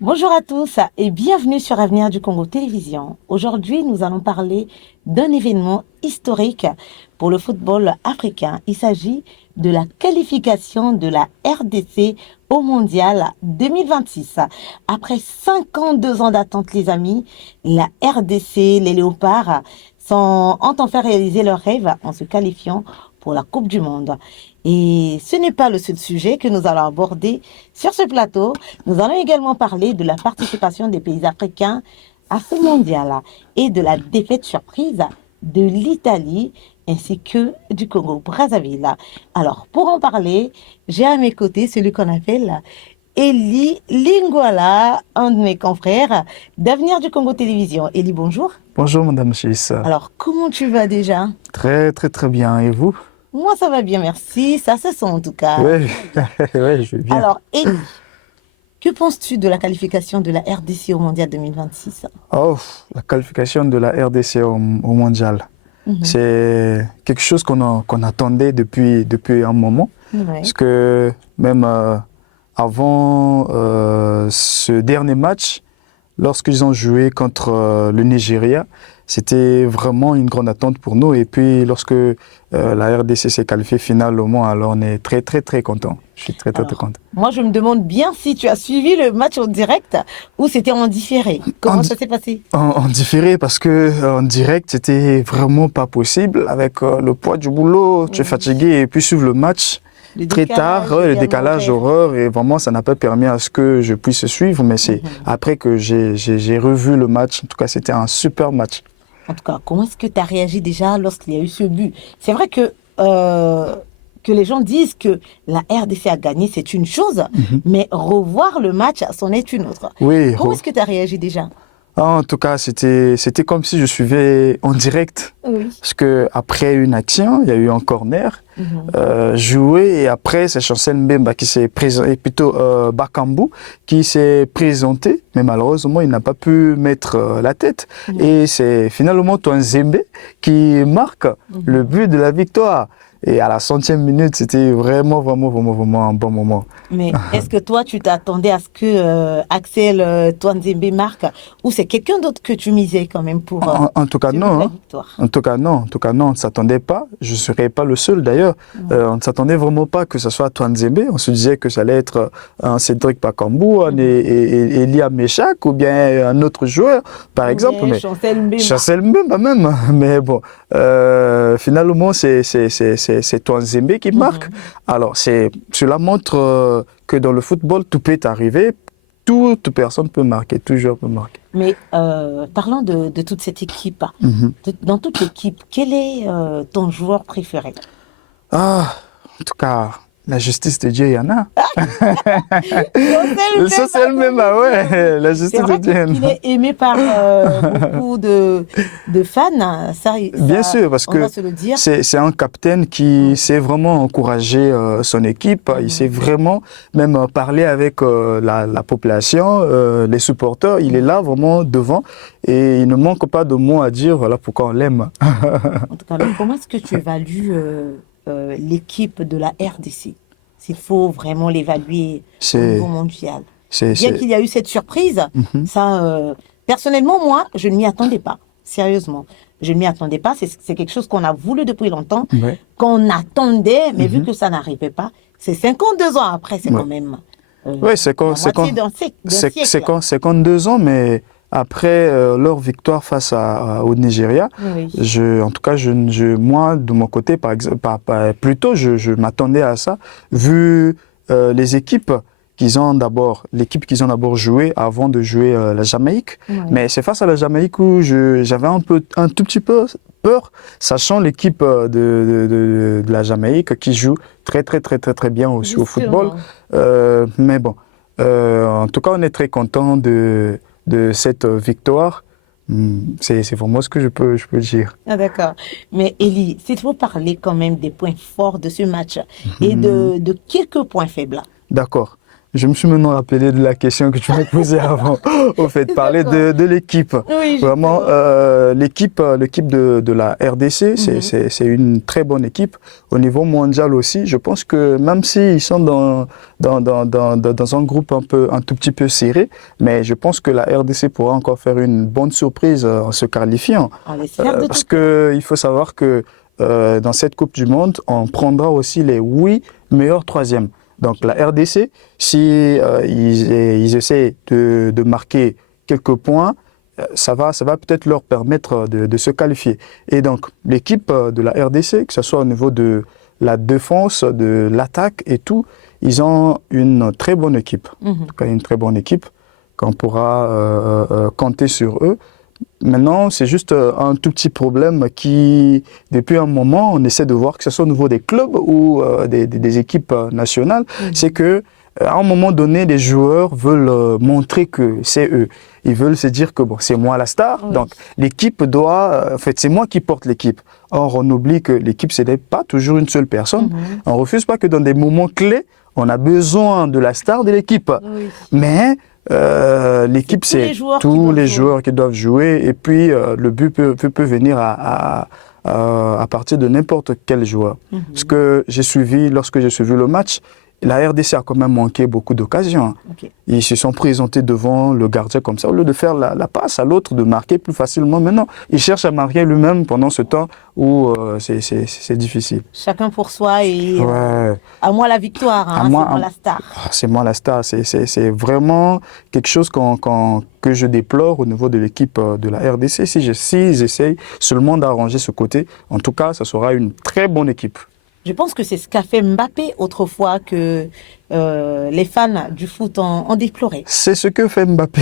Bonjour à tous et bienvenue sur Avenir du Congo Télévision. Aujourd'hui, nous allons parler d'un événement historique pour le football africain. Il s'agit de la qualification de la RDC au Mondial 2026. Après 52 ans d'attente, les amis, la RDC, les Léopards, ont enfin réalisé leur rêve en se qualifiant pour la Coupe du Monde. Et ce n'est pas le seul sujet que nous allons aborder sur ce plateau. Nous allons également parler de la participation des pays africains à ce mondial et de la défaite surprise de l'Italie ainsi que du Congo-Brazzaville. Alors, pour en parler, j'ai à mes côtés celui qu'on appelle Eli Lingwala, un de mes confrères d'Avenir du Congo Télévision. Eli, bonjour. Bonjour, Madame Chiss. Alors, comment tu vas déjà? Très bien. Et vous? Moi, ça va bien, merci. Ça se sent en tout cas. Oui, ouais, je vais bien. Alors, Eli, que penses-tu de la qualification de la RDC au Mondial 2026? Oh, la qualification de la RDC au Mondial, c'est quelque chose qu'on attendait depuis un moment. Ouais. Parce que même avant ce dernier match, lorsqu'ils ont joué contre le Nigeria, c'était vraiment une grande attente pour nous. Et puis, lorsque la RDC s'est qualifiée finalement, alors on est très content. Je suis très content. Moi, je me demande bien si tu as suivi le match en direct ou c'était en différé. Comment ça s'est passé? En différé, parce que en direct, c'était vraiment pas possible. Avec le poids du boulot, tu es fatigué et puis suivre le match. Très tard, le décalage horaire, et vraiment ça n'a pas permis à ce que je puisse suivre, mais c'est après que j'ai revu le match. En tout cas, c'était un super match. En tout cas, comment est-ce que tu as réagi déjà lorsqu'il y a eu ce but? C'est vrai que les gens disent que la RDC a gagné, c'est une chose, mais revoir le match, c'en est une autre. Oui. Comment est-ce que tu as réagi déjà? En tout cas, c'était comme si je suivais en direct. Oui. Parce qu'après une action, il y a eu un corner joué, et après, c'est Chancel Mbemba qui s'est présenté, plutôt Bakambu, qui s'est présenté, mais malheureusement, il n'a pas pu mettre la tête. Et c'est finalement Twanzembe qui marque le but de la victoire. Et à la 100e minute, c'était vraiment un bon moment. Mais est-ce que toi, tu t'attendais à ce que Axel Twanzembe marque, ou c'est quelqu'un d'autre que tu misais quand même pour en tout cas, non. la victoire? En tout cas, non. On ne s'attendait pas. Je ne serais pas le seul d'ailleurs. On ne s'attendait vraiment pas que ce soit Twanzembe. On se disait que ça allait être un Cédric Bakambu, un Elia Meshak, ou bien un autre joueur, par exemple. Mais Chancel Mbemba même. Mais bon, finalement, c'est Twanzembe qui marque. Alors, cela montre que dans le football, tout peut arriver. Toute personne peut marquer, tout joueur peut marquer. Mais parlons de toute cette équipe. Dans toute l'équipe, quel est ton joueur préféré? En tout cas, la justice de Dieu, il y en a. C'est le même, ouais. La justice de Dieu. Il est aimé par beaucoup de fans. Bien sûr, parce que c'est un capitaine qui sait vraiment encourager son équipe. Il sait vraiment même parler avec la population, les supporters. Il est là vraiment devant et il ne manque pas de mots à dire. Voilà pourquoi on l'aime. En tout cas, comment est-ce que tu évalues l'équipe de la RDC, s'il faut vraiment l'évaluer au niveau mondial? Bien qu'il y a eu cette surprise, ça, personnellement, moi, je ne m'y attendais pas, sérieusement. Je ne m'y attendais pas, c'est quelque chose qu'on a voulu depuis longtemps, qu'on attendait, mais vu que ça n'arrivait pas, c'est 52 ans après, c'est quand même... oui, c'est 52 ans, mais... Après leur victoire face au Nigeria, en tout cas, moi, de mon côté, par exemple, plutôt, je m'attendais à ça, vu les équipes l'équipe qu'ils ont d'abord joué avant de jouer la Jamaïque. Mais c'est face à la Jamaïque où j'avais un tout petit peu peur, sachant l'équipe de la Jamaïque qui joue très bien aussi au football. Mais bon, en tout cas, on est très content de cette victoire. C'est vraiment ce que je peux dire. Ah, d'accord. Mais Eli, s'il faut parler quand même des points forts de ce match et de quelques points faibles. D'accord. Je me suis maintenant rappelé de la question que tu m'as posée avant. Au fait, parler de l'équipe. Oui, vraiment, l'équipe de la RDC, c'est une très bonne équipe. Au niveau mondial aussi, je pense que même s'ils sont dans un groupe un tout petit peu serré, mais je pense que la RDC pourra encore faire une bonne surprise en se qualifiant. On l'espère de parce tout qu'il faut savoir que dans cette Coupe du Monde, on prendra aussi les 8 meilleurs troisièmes. Donc la RDC, si ils essaient de marquer quelques points, ça va peut-être leur permettre de se qualifier. Et donc l'équipe de la RDC, que ce soit au niveau de la défense, de l'attaque et tout, ils ont une très bonne équipe. En tout cas, une très bonne équipe qu'on pourra compter sur eux. Maintenant, c'est juste un tout petit problème qui, depuis un moment, on essaie de voir, que ce soit au niveau des clubs ou des équipes nationales, c'est que à un moment donné, les joueurs veulent montrer que c'est eux. Ils veulent se dire que bon, c'est moi la star, donc l'équipe doit, en fait, c'est moi qui porte l'équipe. Or, on oublie que l'équipe, ce n'est pas toujours une seule personne. On ne refuse pas que dans des moments clés, on a besoin de la star de l'équipe. Mais l'équipe, c'est tous les joueurs qui doivent jouer, et puis le but peut venir à partir de n'importe quel joueur. Parce que lorsque j'ai suivi le match, la RDC a quand même manqué beaucoup d'occasions. Ils se sont présentés devant le gardien comme ça, au lieu de faire la passe à l'autre, de marquer plus facilement. Maintenant, il cherche à marquer lui-même pendant ce temps où c'est difficile. Chacun pour soi et à moi la victoire, c'est moi la star. C'est moi la star, c'est vraiment quelque chose que je déplore au niveau de l'équipe de la RDC. S'ils essayent seulement d'arranger ce côté, en tout cas, ça sera une très bonne équipe. Je pense que c'est ce qu'a fait Mbappé autrefois que les fans du foot ont déploré. C'est ce que fait Mbappé,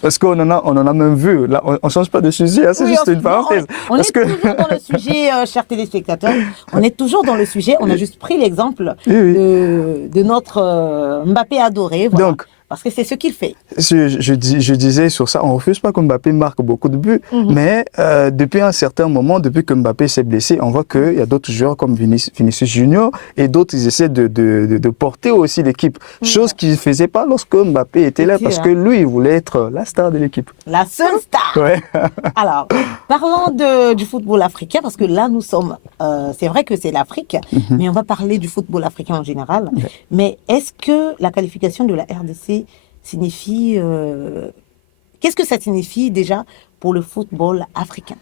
parce qu'on en a même vu. Là, on ne change pas de sujet, c'est juste une parenthèse. On est toujours dans le sujet, chers téléspectateurs. On est toujours dans le sujet. On a juste pris l'exemple de notre Mbappé adoré. Voilà. Donc, parce que c'est ce qu'il fait. Je disais sur ça, on ne refuse pas que Mbappé marque beaucoup de buts, mais depuis un certain moment, depuis que Mbappé s'est blessé, on voit qu'il y a d'autres joueurs comme Vinicius Junior et d'autres, ils essaient de porter aussi l'équipe. Chose qu'ils ne faisaient pas lorsque Mbappé était là, parce que lui, il voulait être la star de l'équipe. La seule star. Alors, parlons du football africain, parce que là, nous sommes... c'est vrai que c'est l'Afrique, mais on va parler du football africain en général. Mais est-ce que la qualification de la RDC signifie... Qu'est-ce que ça signifie déjà pour le football africain?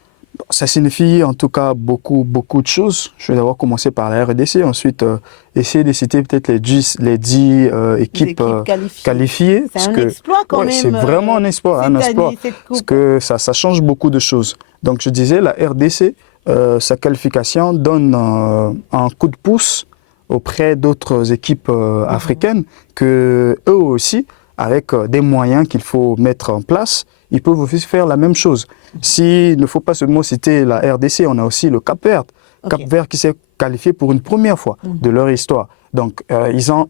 Ça signifie en tout cas beaucoup de choses. Je vais d'abord commencer par la RDC, ensuite essayer de citer peut-être les 10 équipes qualifiées. C'est un exploit quand même. C'est vraiment un exploit, parce que ça change beaucoup de choses. Donc je disais, la RDC, sa qualification donne un coup de pouce auprès d'autres équipes africaines que eux aussi, avec des moyens qu'il faut mettre en place, ils peuvent aussi faire la même chose. S'il ne faut pas seulement citer la RDC, on a aussi le Cap-Vert. Cap-Vert qui s'est qualifié pour une première fois de leur histoire. Donc, ils ont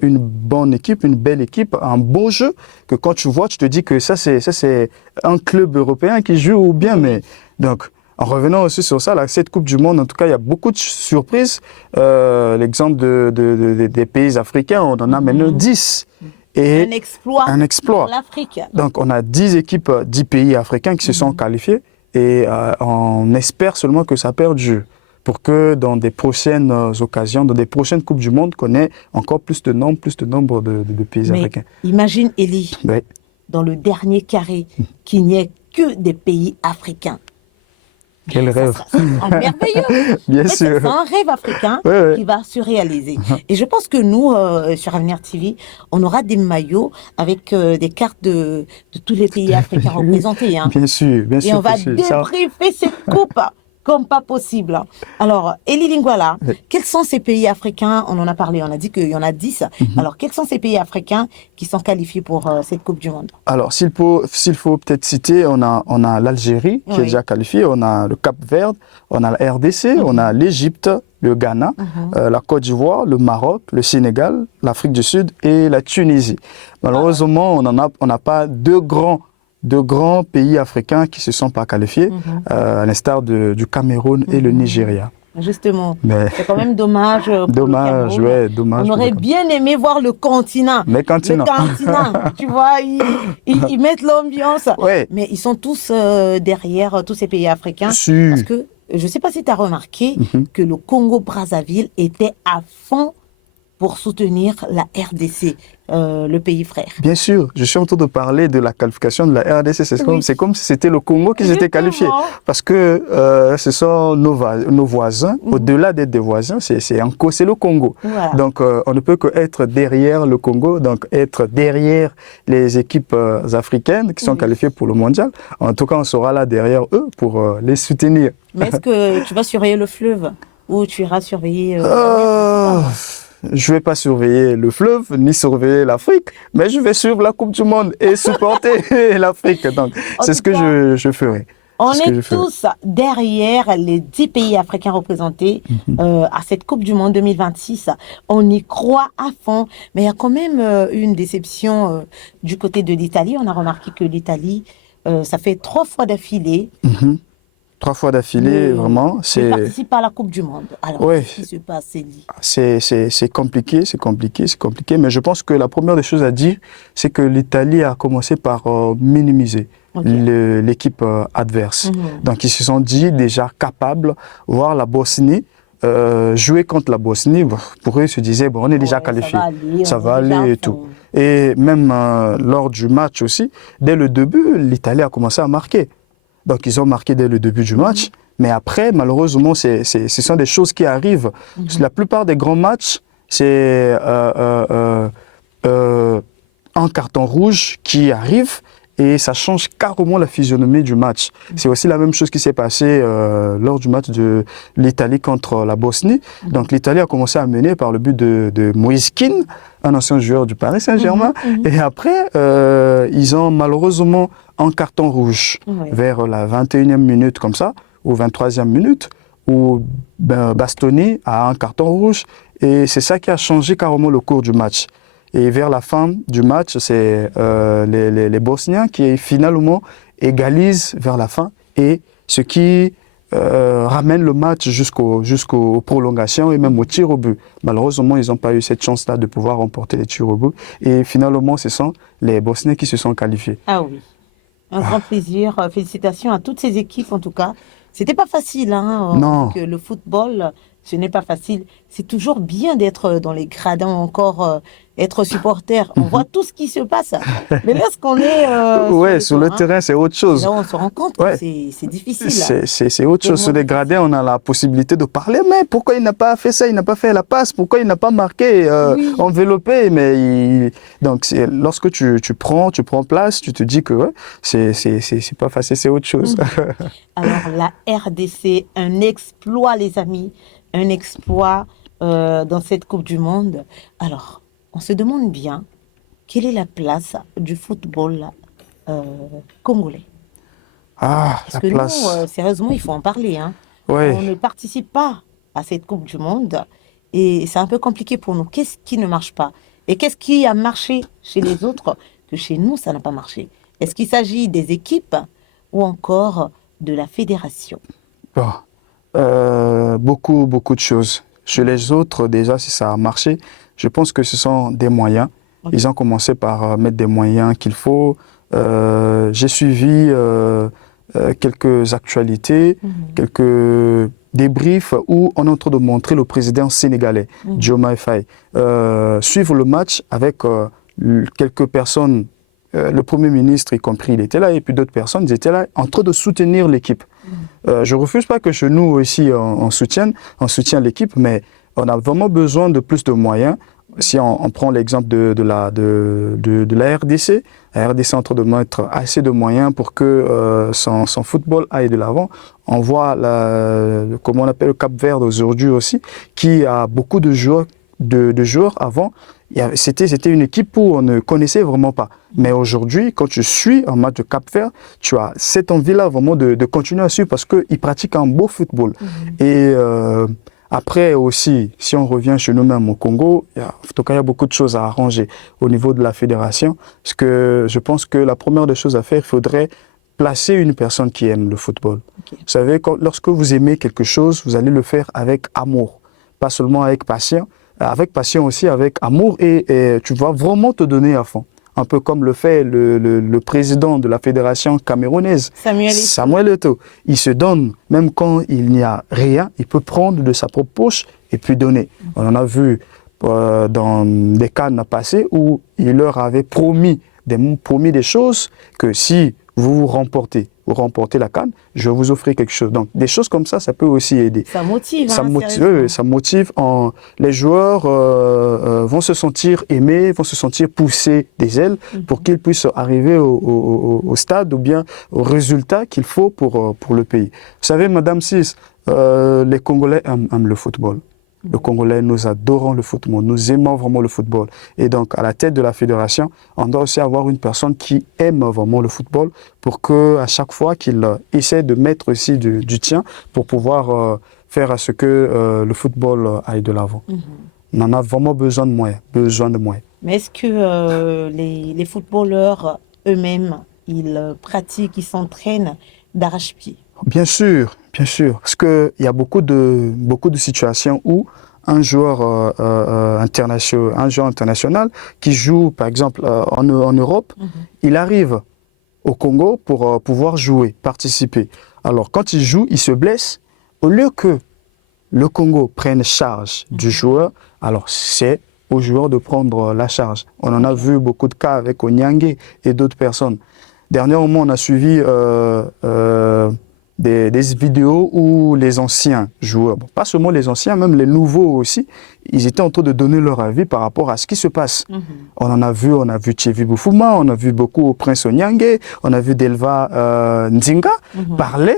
une bonne équipe, une belle équipe, un beau jeu, que quand tu vois, tu te dis que ça c'est un club européen qui joue bien. Mais donc, en revenant aussi sur ça, cette Coupe du Monde, en tout cas, il y a beaucoup de surprises. L'exemple des pays africains, on en a maintenant 10. Et un exploit pour l'Afrique. Donc, on a 10 équipes, 10 pays africains qui se sont qualifiés, et on espère seulement que ça perdure, pour que dans des prochaines occasions, dans des prochaines Coupes du Monde, qu'on ait encore plus de nombre de pays africains. Imagine, Elie, dans le dernier carré, qu'il n'y ait que des pays africains. Quel rêve! C'est merveilleux! Bien sûr. C'est un rêve africain qui va se réaliser. Et je pense que nous, sur Avenir TV, on aura des maillots avec des cartes de tous les pays africains représentés. Bien sûr, bien sûr. Et on va débriefer cette coupe comme pas possible. Alors, Elie Lingwala, quels sont ces pays africains? On en a parlé, on a dit qu'il y en a 10. Alors, quels sont ces pays africains qui sont qualifiés pour cette Coupe du Monde? Alors, s'il faut peut-être citer, on a l'Algérie qui est déjà qualifiée, on a le Cap-Vert, on a la RDC, on a l'Égypte, le Ghana, la Côte d'Ivoire, le Maroc, le Sénégal, l'Afrique du Sud et la Tunisie. Malheureusement, on n'a pas de grands pays africains qui ne se sont pas qualifiés, à l'instar du Cameroun et le Nigeria. Justement, Mais c'est quand même dommage pour le dommage, Cameroun. ouais, dommage On pour le aurait Cameroun. bien aimé voir le continent. Mais Le continent. continent, tu vois, ils mettent l'ambiance. Ouais, Mais ils sont tous derrière tous ces pays africains. Parce su. que je ne sais pas si tu as remarqué Mhm. que le Congo-Brazzaville était à fond pour soutenir la RDC, le pays frère. Bien sûr, je suis en train de parler de la qualification de la RDC. Oui, C'est comme si c'était le Congo qui s'était qualifié. justement. Parce que ce sont nos voisins. Mhm. Au-delà d'être des voisins, c'est le Congo. Voilà. Donc, on ne peut qu'être derrière le Congo, donc être derrière les équipes africaines qui sont Oui. qualifiées pour le mondial. En tout cas, on sera là derrière eux pour les soutenir. Mais est-ce que tu vas surveiller le fleuve ou tu iras surveiller la mer? Je sais pas, Euh, moi. je vais pas surveiller le fleuve ni surveiller l'Afrique, mais je vais suivre la Coupe du Monde et supporter l'Afrique. Donc, En c'est tout ce que cas, je ferai. on C'est ce que je est ferai. tous derrière les 10 pays africains représentés Mhm. à cette Coupe du Monde 2026. On y croit à fond, mais il y a quand même une déception du côté de l'Italie. On a remarqué que l'Italie, ça fait 3 fois d'affilée, Mhm. 3 fois d'affilée, vraiment, ne participe pas à la Coupe du Monde. Alors, ouais, qu'est-ce qui se passe, Célie? c'est compliqué, mais je pense que la première des choses à dire, c'est que l'Italie a commencé par minimiser Ok. l'équipe adverse. Mhm. Donc, ils se sont dit déjà capables, voir la Bosnie, jouer contre la Bosnie, bon, pour eux, ils se disaient, bon, on est déjà Ouais, ça qualifié, va aller, ça on va est déjà à aller et tout. fond. Et même lors du match aussi, dès le début, l'Italie a commencé à marquer. Donc, ils ont marqué dès le début du match. Mais après, malheureusement, ce sont des choses qui arrivent. Mhm. La plupart des grands matchs, c'est un carton rouge qui arrive et ça change carrément la physionomie du match. C'est aussi la même chose qui s'est passé lors du match de l'Italie contre la Bosnie. Donc, l'Italie a commencé à mener par le but de Moïse Kean, un ancien joueur du Paris Saint-Germain. Mhm. Et après, ils ont malheureusement un carton rouge Ouais. vers la 21e minute comme ça, ou 23e minute, où Bastoni a un carton rouge. Et c'est ça qui a changé carrément le cours du match. Et vers la fin du match, c'est les Bosniens qui finalement égalisent vers la fin. Et ce qui ramène le match jusqu'aux prolongations et même au tir au but. Malheureusement, ils n'ont pas eu cette chance-là de pouvoir remporter les tirs au but. Et finalement, ce sont les Bosniens qui se sont qualifiés. Ah oui. Un grand plaisir. Félicitations à toutes ces équipes, en tout cas. C'était pas facile, hein. On Non. dit que le football, ce n'est pas facile. C'est toujours bien d'être dans les gradins, encore être supporter. On voit tout ce qui se passe. Mais lorsqu'on est Ouais, sur le terrain, c'est autre c'est chose. là où on se rend compte Ouais. que c'est difficile. C'est autre chose. Sur les gradins, on a la possibilité de parler. Mais pourquoi il n'a pas fait ça? Il n'a pas fait la passe. Pourquoi il n'a pas marqué, Oui. enveloppé? Donc, lorsque tu prends place, tu te dis que ouais, c'est pas facile, c'est autre chose. Alors, la RDC, un exploit, les amis. Un exploit dans cette Coupe du Monde. Alors, on se demande bien quelle est la place du football congolais. Ah, Parce la que place. nous, sérieusement, il faut en parler, hein. On Ouais. ne participe pas à cette Coupe du Monde et c'est un peu compliqué pour nous. Qu'est-ce qui ne marche pas? Et qu'est-ce qui a marché chez les autres que chez nous, ça n'a pas marché? Est-ce qu'il s'agit des équipes ou encore de la fédération? Bon. Beaucoup de choses. Chez les autres, déjà, si ça a marché, je pense que ce sont des moyens. Ok. Ils ont commencé par mettre des moyens qu'il faut. J'ai suivi quelques actualités, quelques débriefs où on est en train de montrer le président sénégalais, Diomaye Faye, suivre le match avec quelques personnes. Le Premier ministre, y compris, il était là, et puis d'autres personnes, ils étaient là en train de soutenir l'équipe. Je ne refuse pas que chez nous aussi, on soutient l'équipe, mais on a vraiment besoin de plus de moyens. Si on prend l'exemple de la RDC, la RDC est en train de mettre assez de moyens pour que son football aille de l'avant. On voit, comment on appelle le Cap-Vert aujourd'hui aussi, qui a beaucoup de joueurs, de joueurs avant. C'était une équipe où on ne connaissait vraiment pas. Mais aujourd'hui, quand tu suis un match de Cap-Vert, tu as cette envie-là vraiment de continuer à suivre parce qu'ils pratiquent un beau football. Et après aussi, si on revient chez nous-mêmes au Congo, en tout cas, il y a beaucoup de choses à arranger au niveau de la fédération. Parce que je pense que la première des choses à faire, il faudrait placer une personne qui aime le football. Okay. Vous savez, lorsque vous aimez quelque chose, vous allez le faire avec amour, pas seulement avec passion aussi, avec amour, et tu vas vraiment te donner à fond. Un peu comme le fait le président de la fédération camerounaise, Samuel Eto'o. Il se donne, même quand il n'y a rien, il peut prendre de sa propre poche et puis donner. On en a vu dans des cas passés où il leur avait promis des choses que si vous remportez la CAN, je vais vous offrir quelque chose. Donc, des choses comme ça peut aussi aider. Ça motive. Ça motive. Les joueurs vont se sentir aimés, vont se sentir poussés des ailes pour qu'ils puissent arriver au stade ou bien au résultat qu'il faut pour le pays. Vous savez, Madame Sis, les Congolais aiment le football. Le Congolais, nous adorons le football, nous aimons vraiment le football. Et donc, à la tête de la fédération, on doit aussi avoir une personne qui aime vraiment le football pour qu'à chaque fois qu'il essaie de mettre aussi du tien pour pouvoir faire à ce que le football aille de l'avant. On en a vraiment besoin de moyens. Mais est-ce que les footballeurs eux-mêmes, ils pratiquent, ils s'entraînent d'arrache-pied? Bien sûr. Parce qu'il y a beaucoup de situations où un joueur international qui joue, par exemple, en Europe, il arrive au Congo pour pouvoir jouer, participer. Alors, quand il joue, il se blesse. Au lieu que le Congo prenne charge du joueur, alors c'est au joueur de prendre la charge. On en a vu beaucoup de cas avec Onyangue et d'autres personnes. Dernièrement, on a suivi des vidéos où les anciens joueurs, pas seulement les anciens, même les nouveaux aussi, ils étaient en train de donner leur avis par rapport à ce qui se passe. On a vu Thierry Boufouma, on a vu beaucoup au Prince Onyangue, on a vu Delva Nzinga parler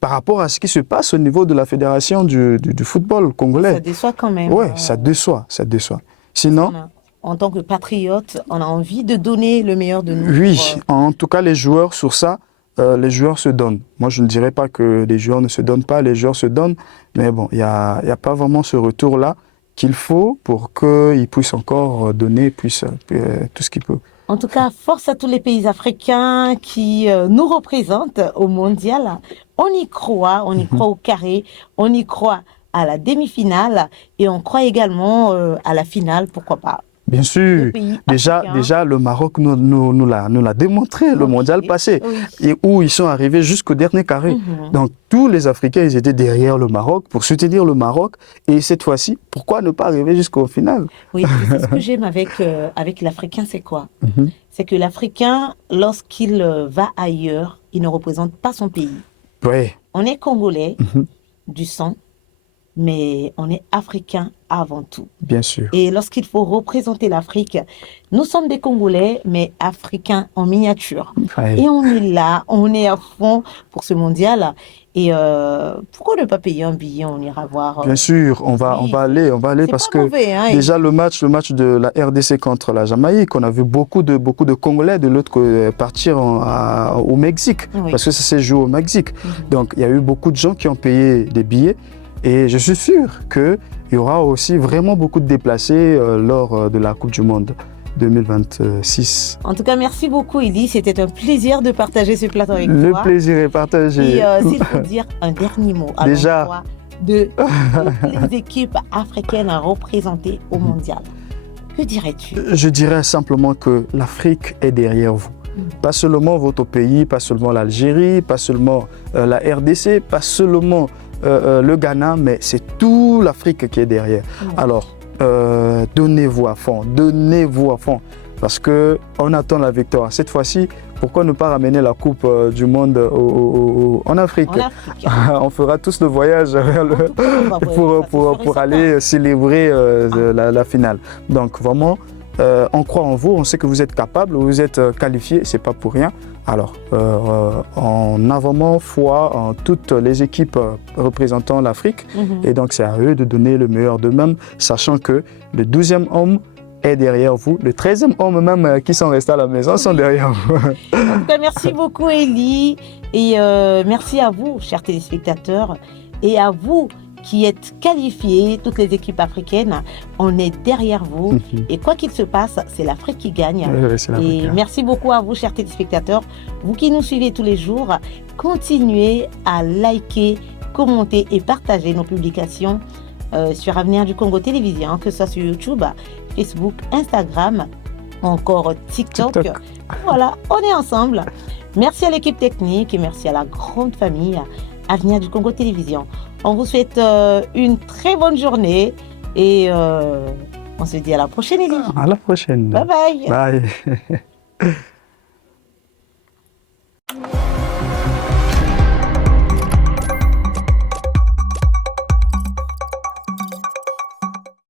par rapport à ce qui se passe au niveau de la fédération du football congolais. Ça déçoit quand même. Oui, ça déçoit. Sinon, en tant que patriote, on a envie de donner le meilleur de nous. Oui, en tout cas, les joueurs sur ça, les joueurs se donnent. Moi, je ne dirais pas que les joueurs ne se donnent pas, les joueurs se donnent, mais bon, il n'y a pas vraiment ce retour-là qu'il faut pour qu'ils puissent encore donner tout ce qu'ils peuvent. En tout cas, force à tous les pays africains qui nous représentent au mondial. On y croit au carré, on y croit à la demi-finale et on croit également à la finale, pourquoi pas. Bien sûr, déjà le Maroc nous l'a démontré, le mondial passé, et où ils sont arrivés jusqu'au dernier carré. Donc tous les Africains, ils étaient derrière le Maroc pour soutenir le Maroc, et cette fois-ci, pourquoi ne pas arriver jusqu'au final? Oui, c'est ce que j'aime avec l'Africain, c'est quoi? C'est que l'Africain, lorsqu'il va ailleurs, il ne représente pas son pays. Oui. On est Congolais du sang, mais on est Africain avant tout. Bien sûr. Et lorsqu'il faut représenter l'Afrique, nous sommes des Congolais, mais Africains en miniature. Ouais. Et on est là, on est à fond pour ce mondial. Et pourquoi ne pas payer un billet? On ira voir. Bien sûr, on va aller parce que mauvais, hein, déjà le match de la RDC contre la Jamaïque, on a vu beaucoup de Congolais de l'autre côté partir au Mexique, parce que ça s'est joué au Mexique. Donc il y a eu beaucoup de gens qui ont payé des billets. Et je suis sûr qu'il y aura aussi vraiment beaucoup de déplacés lors de la Coupe du Monde 2026. En tout cas, merci beaucoup, Eli. C'était un plaisir de partager ce plateau avec toi. Le plaisir est partagé. Et s'il faut dire un dernier mot à l'endroit de toutes les équipes africaines représentées au mondial, que dirais-tu? Je dirais simplement que l'Afrique est derrière vous. Pas seulement votre pays, pas seulement l'Algérie, pas seulement la RDC, pas seulement le Ghana, mais c'est toute l'Afrique qui est derrière. Alors, donnez-vous à fond, parce qu'on attend la victoire. Cette fois-ci, pourquoi ne pas ramener la Coupe du Monde en Afrique? On fera tous le voyage pour aller célébrer la finale. Donc vraiment, on croit en vous, on sait que vous êtes capable, vous êtes qualifié, c'est pas pour rien. Alors, on a vraiment foi en toutes les équipes représentant l'Afrique, et donc c'est à eux de donner le meilleur d'eux-mêmes, sachant que le 12e homme est derrière vous, le 13e homme même qui sont restés à la maison sont derrière vous. En tout cas, merci beaucoup Eli, et merci à vous, chers téléspectateurs, et à vous qui êtes qualifiés, toutes les équipes africaines, on est derrière vous. Et quoi qu'il se passe, c'est l'Afrique qui gagne. Et merci beaucoup à vous, chers téléspectateurs, vous qui nous suivez tous les jours. Continuez à liker, commenter et partager nos publications sur Avenir du Congo Télévision, que ce soit sur YouTube, Facebook, Instagram, encore TikTok. Voilà, on est ensemble. Merci à l'équipe technique et merci à la grande famille Avenir du Congo Télévision. On vous souhaite une très bonne journée et on se dit à la prochaine, Élie. À la prochaine. Bye bye. Bye.